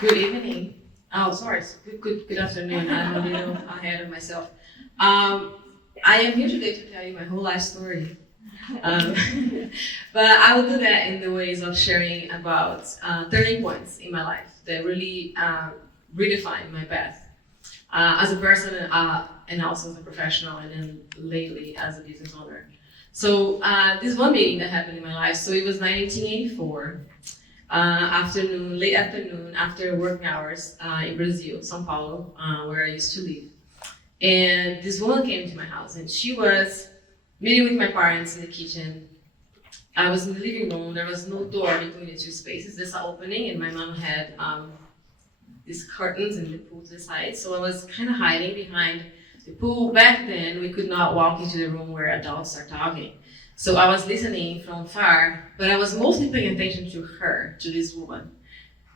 Good evening. Oh, sorry. Good afternoon. I'm a little ahead of myself. Um, I am here today to tell you my whole life story. Um, but I will do that in the ways of sharing about turning points in my life that really redefine my path as a person and also as a professional, and then lately as a business owner. So this one meeting that happened in my life. So it was 1984. Late afternoon, after working hours in Brazil, São Paulo, where I used to live. And this woman came to my house, and she was meeting with my parents in the kitchen. I was in the living room. There was no door between the two spaces. There's an opening, and my mom had these curtains and the pool to the side. So I was kind of hiding behind the pool. Back then, we could not walk into the room where adults are talking. So I was listening from far, but I was mostly paying attention to her, to this woman.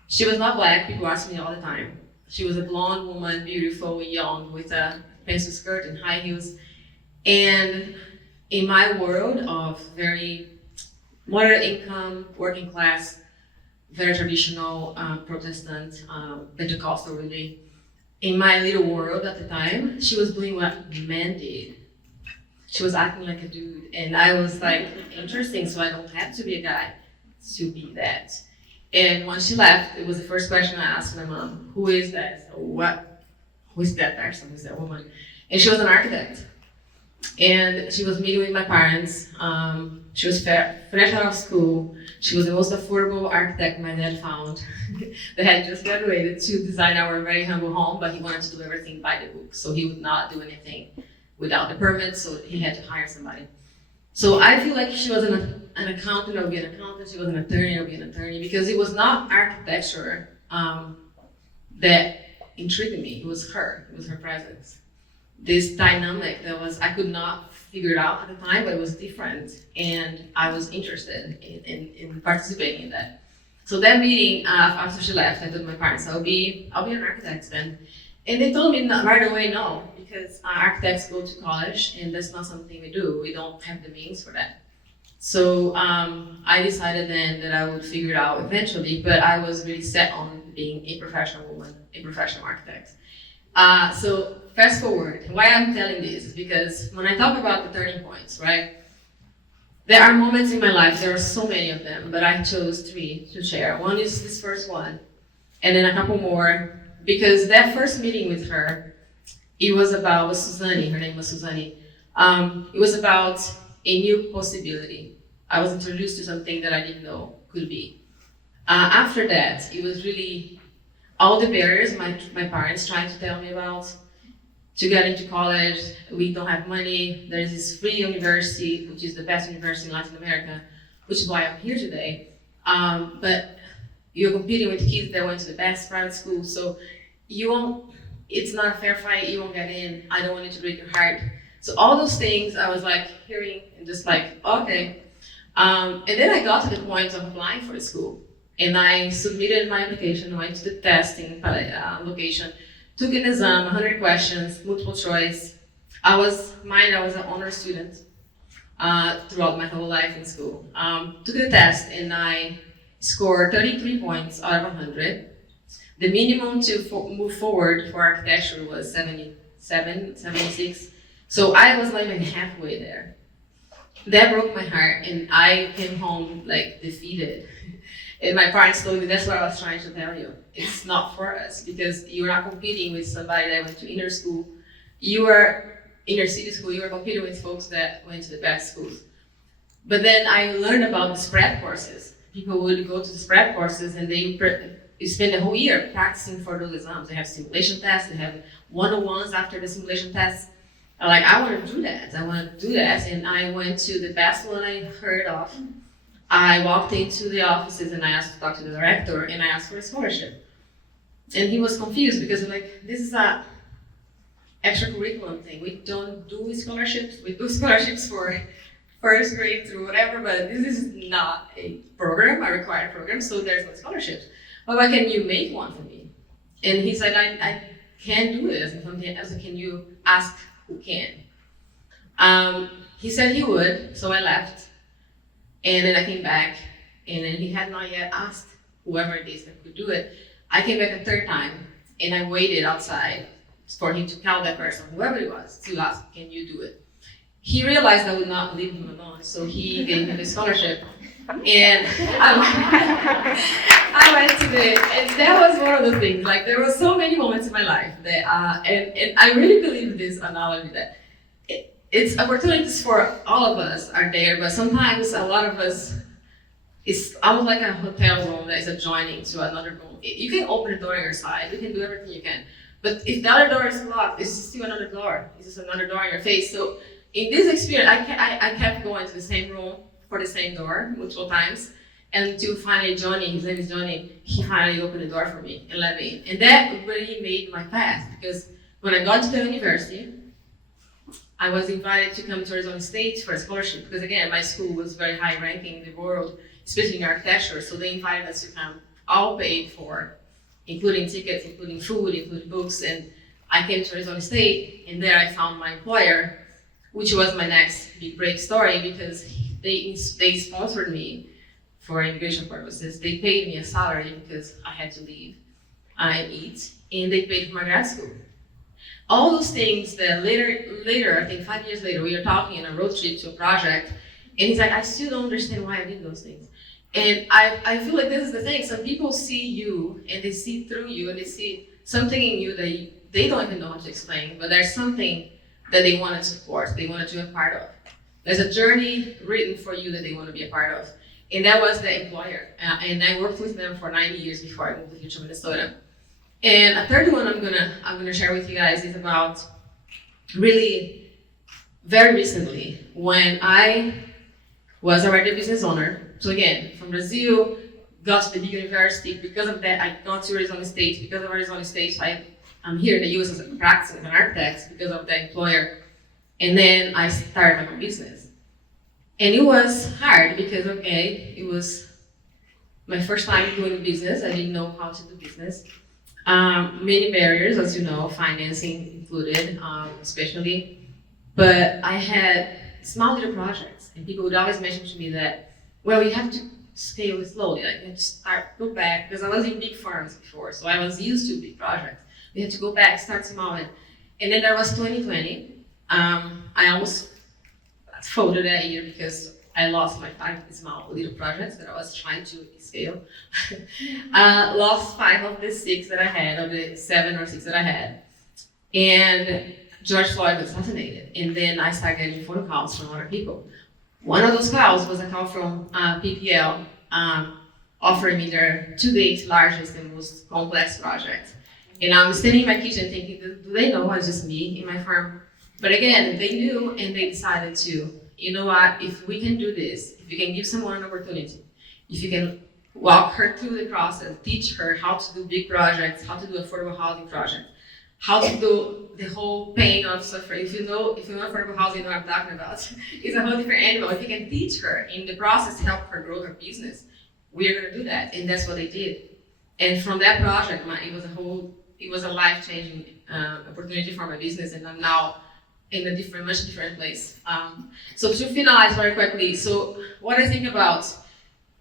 She was not black. People ask me all the time. She was a blonde woman, beautiful, young, with a pencil skirt and high heels. And in my world of very moderate income, working class, very traditional Protestant, Pentecostal really, in my little world at the time, she was doing what men did. She was acting like a dude, and I was like, interesting, so I don't have to be a guy to be that. And when she left, it was the first question I asked my mom, who is that? Who is that person? Who is that woman? And she was an architect. And she was meeting with my parents. She was fresh out of school. She was the most affordable architect my dad found that had just graduated to design our very humble home, but he wanted to do everything by the book. So he would not do anything without the permit, so he had to hire somebody. So I feel like she was an accountant, I would be an accountant. She was an attorney, I would be an attorney, because it was not architecture that intrigued me. It was her presence. This dynamic that was, I could not figure it out at the time, but it was different, and I was interested in participating in that. So that meeting, after she left, I told my parents, I'll be an architect then. And they told me right away no, because architects go to college, and that's not something we do. We don't have the means for that. So I decided then that I would figure it out eventually, but I was really set on being a professional woman, a professional architect. So fast forward, why I'm telling this is because when I talk about the turning points, right? There are moments in my life, there are so many of them, but I chose 3 to share. One is this first one, and then a couple more, because that first meeting with her, it was about Suzanne, her name was Suzanne. It was about a new possibility. I was introduced to something that I didn't know could be. After that, it was really all the barriers my parents tried to tell me about. To get into college, we don't have money. There's this free university, which is the best university in Latin America, which is why I'm here today. But you're competing with kids that went to the best private school, so it's not a fair fight, you won't get in, I don't want it to break your heart. So all those things I was like hearing and just like, okay. And then I got to the point of applying for the school. And I submitted my application, went to the testing location, took an exam, 100 questions, multiple choice. I was an honor student throughout my whole life in school. Took the test and I scored 33 points out of 100. The minimum to move forward for architecture was 77, 76. So I was not even halfway there. That broke my heart, and I came home like defeated. And my parents told me, that's what I was trying to tell you. It's not for us, because you're not competing with somebody that went to inner school. You are inner city school, you are competing with folks that went to the best schools. But then I learned about the spread courses. People would go to the spread courses and they spend the whole year practicing for those exams. They have simulation tests, they have one-on-ones after the simulation tests. I'm like, I want to do that, and I went to the best one I heard of. I walked into the offices and I asked to talk to the director, and I asked for a scholarship. And he was confused because like, this is a extracurriculum thing. We don't do scholarships. We do scholarships for first grade through whatever, but this is not a program, a required program, so there's no scholarships. But why can you make one for me? And he said, I can't do this. And I said, can you ask who can? He said he would, so I left. And then I came back, and then he had not yet asked whoever it is that could do it. I came back a third time, and I waited outside for him to tell that person, whoever it was, to ask, can you do it? He realized I would not leave him alone, so he gave me the scholarship. And I went to and that was one of the things, like there were so many moments in my life that, and I really believe this analogy that it's opportunities for all of us are there, but sometimes a lot of us, it's almost like a hotel room that is adjoining to another room. You can open the door on your side, you can do everything you can, but if the other door is locked, it's still another door. It's just another door in your face. So in this experience, I kept going to the same room for the same door multiple times, until finally Johnny, his name is Johnny, he finally opened the door for me and let me in. And that really made my path, because when I got to the university, I was invited to come to Arizona State for a scholarship, because again, my school was very high ranking in the world, especially in architecture, so they invited us to come, all paid for, including tickets, including food, including books, and I came to Arizona State, and there I found my employer, which was my next big break story, because they sponsored me for immigration purposes. They paid me a salary because I had to leave and eat, and they paid for my grad school. All those things that later, I think 5 years later, we were talking in a road trip to a project, and he's like, I still don't understand why I did those things. And I feel like this is the thing, some people see you, and they see through you, and they see something in you that they don't even know how to explain, but there's something that they want to support, they want to be a part of. There's a journey written for you that they want to be a part of. And that was the employer. And I worked with them for 9 years before I moved here to Minnesota. And a third one I'm gonna share with you guys is about really very recently, when I was already a business owner. So again, from Brazil, got to the big university. Because of that, I got to Arizona State. Because of Arizona State, I'm here in the US as a practicing as an architect because of the employer. And then I started my own business. And it was hard because, okay, it was my first time doing business. I didn't know how to do business. Many barriers, as you know, financing included, especially. But I had small little projects, and people would always mention to me that, well, you have to scale slowly, like you have to go back, because I was in big firms before, so I was used to big projects. You have to go back, start small. And then there was 2020. I almost folded that year because I lost my 5 small little projects that I was trying to scale. Lost 5 of the 6 that I had, of the 7 or 6 that I had. And George Floyd was assassinated. And then I started getting phone calls from other people. One of those calls was a call from PPL offering me their to date largest and most complex project. And I'm standing in my kitchen thinking, do they know it's just me in my firm? But again, they knew, and they decided to, you know what, if we can do this, if you can give someone an opportunity, if you can walk her through the process, teach her how to do big projects, how to do affordable housing projects, how to do the whole pain of suffering. If you know affordable housing, you know what I'm talking about. It's a whole different animal. If you can teach her in the process, help her grow her business, we're gonna do that. And that's what they did. And from that project, it was a life-changing opportunity for my business, and I'm now in a much different place. So to finalize very quickly, so what I think about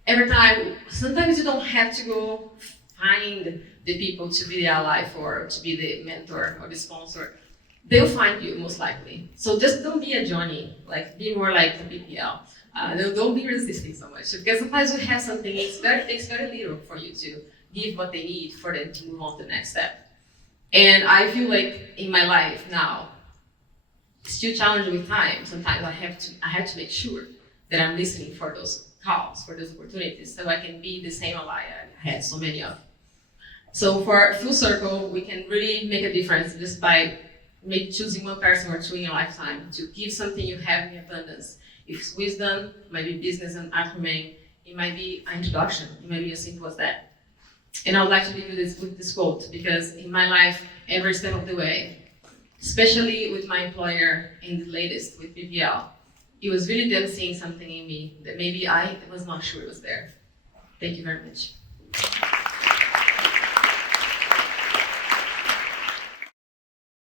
every time, sometimes you don't have to go find the people to be the ally for, to be the mentor or the sponsor. They'll find you most likely. So just don't be a Johnny, like be more like the PPL. Don't be resisting so much, because sometimes we have something, it takes very little for you to give what they need for them to move on to the next step. And I feel like in my life now, still challenging with time, sometimes I have to make sure that I'm listening for those calls, for those opportunities, so I can be the same ally I had so many of. So for full circle, we can really make a difference just by maybe choosing one person or two in your lifetime to give something you have in abundance. If it's wisdom, it might be business and thatremain, it might be an introduction, it might be as simple as that. And I would like to leave you with this quote, because in my life, every step of the way, especially with my employer in the latest with PPL, it was really them seeing something in me that maybe I was not sure was there. Thank you very much.